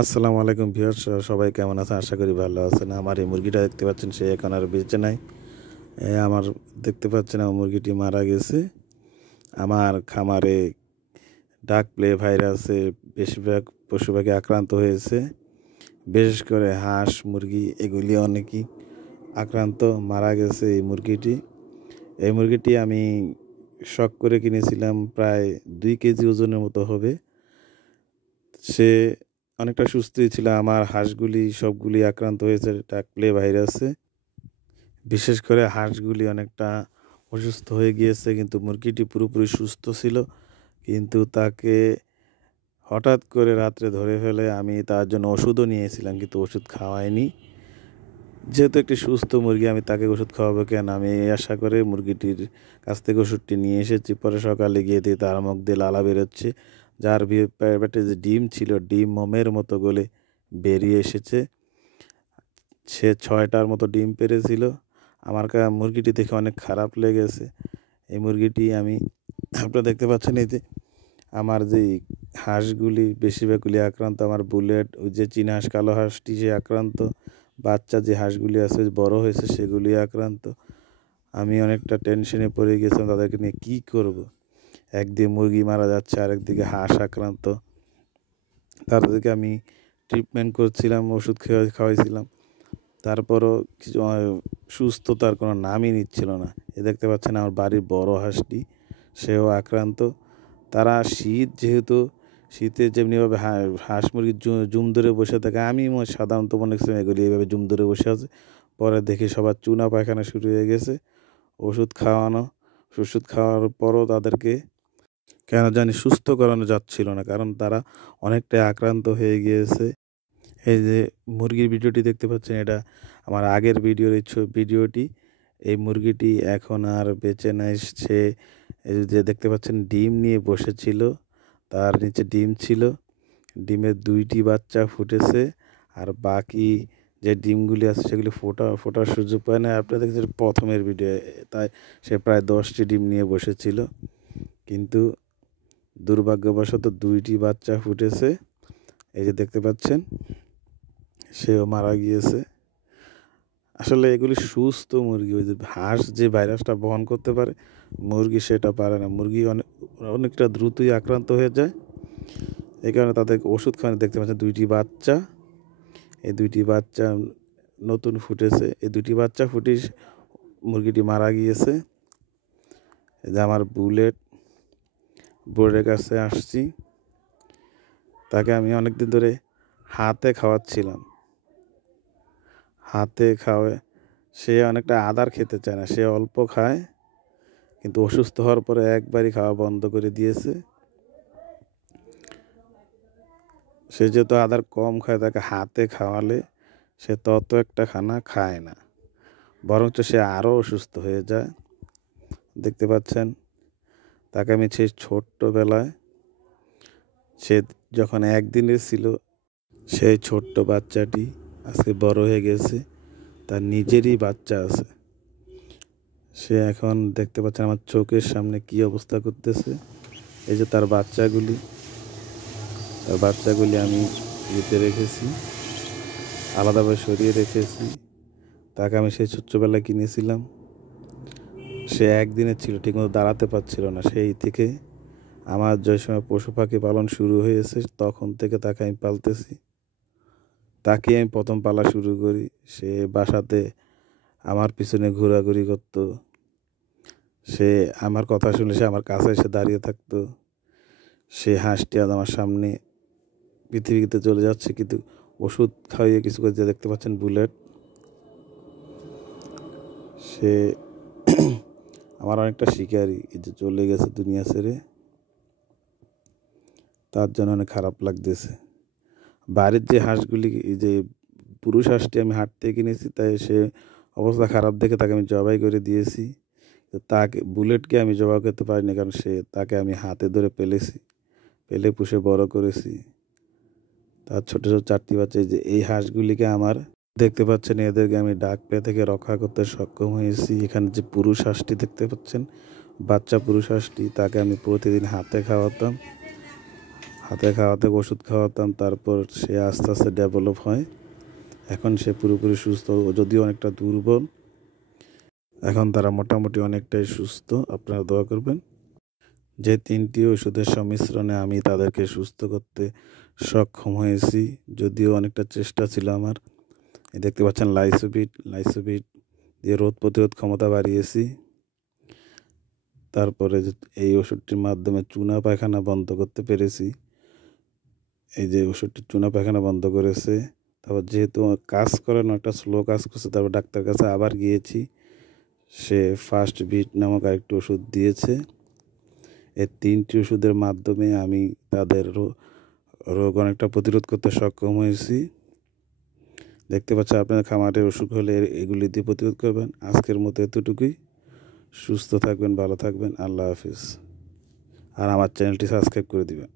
আসসালামু আলাইকুম ভিউয়ার্স, সবাই কেমন আছেন? আশা করি ভালো আছেন। আমার এই মুরগিটা দেখতে পাচ্ছেন, সে এখন আর বেঁচে নাই। আমার দেখতে পাচ্ছেন আমার মুরগিটি মারা গেছে। আমার খামারে ডাক প্লে ভাইরাসে বেশিরভাগ পশু পাখি আক্রান্ত হয়েছে। বিশেষ করে হাঁস, মুরগি এগুলি অনেকই আক্রান্ত, মারা গেছে এই মুরগিটি আমি শখ করে কিনেছিলাম, প্রায় 2 কেজি ওজনের মতো হবে। সে অনেকটা সুস্থই ছিল। আমার হাঁসগুলি সবগুলি আক্রান্ত হয়েছে ডাক প্লে ভাইরাসে। বিশেষ করে হাঁসগুলি অনেকটা অসুস্থ হয়ে গিয়েছে, কিন্তু মুরগিটি পুরোপুরি সুস্থ ছিল। কিন্তু তাকে হঠাৎ করে রাত্রে ধরে ফেলে। আমি তার জন্য ওষুধও নিয়েছিলাম, কিন্তু ওষুধ খাওয়াইনি। যেহেতু একটি সুস্থ মুরগি, আমি তাকে ওষুধ খাওয়াবো কেন? আমি এই আশা করে মুরগিটির কাছ থেকে ওষুধটি নিয়ে এসেছি। পরে সকালে গিয়ে দিই তার মুখ দিয়ে লালা বেরোচ্ছে, যার পেটে যে ডিম ছিল, ডিম মোমের মতো গলে বেরিয়ে এসেছে। সে 6টার মতো ডিম পেড়েছিল। আমার মুরগিটি দেখে অনেক খারাপ লেগেছে। এই মুরগিটি আপনারা দেখতে পাচ্ছেন, এই যে আমার যে হাঁসগুলি বেশিরভাগগুলি আক্রান্ত। আমার বুলেট, ওই যে চীনা হাঁস, কালো হাঁসটি সে আক্রান্ত। বাচ্চা যে হাঁসগুলি আছে বড় হয়েছে সেগুলি আক্রান্ত। আমি অনেকটা টেনশনে পড়ে গেছিলাম তাদেরকে নিয়ে কী করব। একদিকে মুরগি মারা যাচ্ছে, আরেকদিকে হাঁস আক্রান্ত। তাদেরকে আমি ট্রিটমেন্ট করছিলাম, ওষুধ খাওয়াইছিলাম। তারপরও কিছু সুস্থতার কোনো নামই নিচ্ছিল না। দেখতে পাচ্ছেন আমার বাড়ির বড় হাঁসটি, সেও আক্রান্ত। তারা যেহেতু শীতে যেমনিভাবে হাঁস মুরগির জুম ধরে বসে থাকে, আমি সাধারণত মনে করছিলাম এগুলি এইভাবে জুম ধরে বসে আছে। পরে দেখি সবার চুনা পায়খানা শুরু হয়ে গেছে। ওষুধ খাওয়ার পরও তাদেরকে কেন জানি সুস্থ করানো যাচ্ছিল না, কারণ তারা অনেকটাই আক্রান্ত হয়ে গিয়েছে। এই যে মুরগির ভিডিওটি দেখতে পাচ্ছেন, এটা আমার আগের ভিডিওটি। এই মুরগিটি এখন আর বেঁচে নাই। সে এই যে দেখতে পাচ্ছেন ডিম নিয়ে বসেছিল, তার নিচে ডিম ছিল। ডিমের 2টি বাচ্চা ফুটেছে, আর বাকি যে ডিমগুলি আছে সেগুলি ফোটার সুযোগ পায় না। আপনারা দেখছেন প্রথমের ভিডিও, তাই সে প্রায় 10টি ডিম নিয়ে বসেছিল, কিন্তু দুর্ভাগ্যবশত 2টি বাচ্চা ফুটেছে। এই যে দেখতে পাচ্ছেন, সেও মারা গিয়েছে। আসলে এগুলি সুস্থ মুরগি। ওই যে হাঁস যে ভাইরাসটা বহন করতে পারে, মুরগি সেটা পারে না। মুরগি অনেকটা দ্রুতই আক্রান্ত হয়ে যায়। এই কারণে তাদেরকে ওষুধ খাওয়ানো। দেখতে পাচ্ছেন 2টি বাচ্চা, এই 2টি বাচ্চা নতুন ফুটেছে। এই 2টি বাচ্চা ফুটি মুরগিটি মারা গিয়েছে। এই যে আমার বোর্ডের কাছে আসছি, তাকে আমি অনেকদিন ধরে হাতে খাওয়াচ্ছিলাম। হাতে খাওয়ায় সে অনেকটা আদার খেতে চায় না, সে অল্প খায়। কিন্তু অসুস্থ হওয়ার পরে একবারই খাওয়া বন্ধ করে দিয়েছে। সে যেহেতু আদার কম খায়, তাকে হাতে খাওয়ালে সে তত একটা খানা খায় না, বরঞ্চ সে আরও অসুস্থ হয়ে যায়। দেখতে পাচ্ছেন, তাকে আমি সেই ছোট্টবেলায়, সে যখন একদিনের ছিল, সেই ছোট্ট বাচ্চাটি আজকে বড় হয়ে গেছে, তার নিজেরই বাচ্চা আছে। সে এখন দেখতে পাচ্ছেন আমার চোখের সামনে কি অবস্থা করতেছে। এই যে তার বাচ্চাগুলি আমি ইয়েতে রেখেছি, আলাদাভাবে সরিয়ে রেখেছি। তাকে আমি সেই ছোট্টবেলায় কিনেছিলাম। সে একদিনের ছিল, ঠিকমতো দাঁড়াতে পারছিল না। সেই থেকে আমার যে সময় পশু পাখি পালন শুরু হয়েছে, তখন থেকে তাকে আমি পালতেছি। তাকে আমি প্রথম পালা শুরু করি। সে বাসাতে আমার পিছনে ঘোরাঘুরি করত। সে আমার কথা শুনে সে আমার কাছে এসে দাঁড়িয়ে থাকতো। সে হাঁসটি আজ আমার সামনে পৃথিবীতে চলে যাচ্ছে, কিন্তু ওষুধ খাইয়ে কিছু করে। দেখতে পাচ্ছেন বুলেট, সে আমার অনেকটা শিকারী। এই যে চলে গেছে দুনিয়া ছেড়ে, তার জন্য অনেক খারাপ লাগতেছে। বাড়ির যে হাঁসগুলি, এই যে পুরুষ হাঁসটি আমি হাট থেকে কিনেছি, তাই সে অবস্থা খারাপ দেখে তাকে আমি জবাই করে দিয়েছি। বুলেটকে আমি জবাই করতে পারিনি, কারণ তাকে আমি হাতে ধরে পেলে পুষে বড় করেছি। তার ছোট ছোট 4টি বাচ্চা। এই হাঁসগুলিকে আমার দেখতে পাচ্ছেন, এদেরকে আমি ডাক প্লে থেকে রক্ষা করতে সক্ষম হয়েছি। এখানে যে পুরুষ হাঁসটি দেখতে পাচ্ছেন, বাচ্চা পুরুষ হাঁসটি, তাকে আমি প্রতিদিন হাতে খাওয়াতাম। হাতে খাওয়াতে ওষুধ খাওয়াতাম, তারপর সে আস্তে আস্তে ডেভেলপ হয়। এখন সে পুরোপুরি সুস্থ, যদিও অনেকটা দুর্বল। এখন তারা মোটামুটি অনেকটাই সুস্থ। আপনারা দোয়া করবেন। যে 3টি ওষুধের সংমিশ্রণে আমি তাদেরকে সুস্থ করতে সক্ষম হয়েছি, যদিও অনেকটা চেষ্টা ছিল আমার। দেখতে পাচ্ছেন লাইসোবিট দিয়ে রোগ প্রতিরোধ ক্ষমতা বাড়িয়েছি। তারপরে এই ওষুধটির মাধ্যমে চুনা পায়খানা বন্ধ করতে পেরেছি। এই যে ওষুধটি চুনা পায়খানা বন্ধ করেছে। তারপর যেহেতু কাজ করে না, একটা স্লো কাজ করছে, তারপর ডাক্তার কাছে আবার গিয়েছি। সে ফার্স্ট বিট নামক আরেকটি ওষুধ দিয়েছে। এই 3টি ওষুধের মাধ্যমে আমি তাদের রোগ অনেকটা প্রতিরোধ করতে সক্ষম হয়েছি। দেখতে পাচ্ছেন আপনার খামারে অসুখ হলে এগুলি দিয়ে প্রতিরোধ করবেন। আজকের মতো এতটুকুই। সুস্থ থাকবেন, ভালো থাকবেন। আল্লাহ হাফিজ। আর আমার চ্যানেলটি সাবস্ক্রাইব করে দিবেন।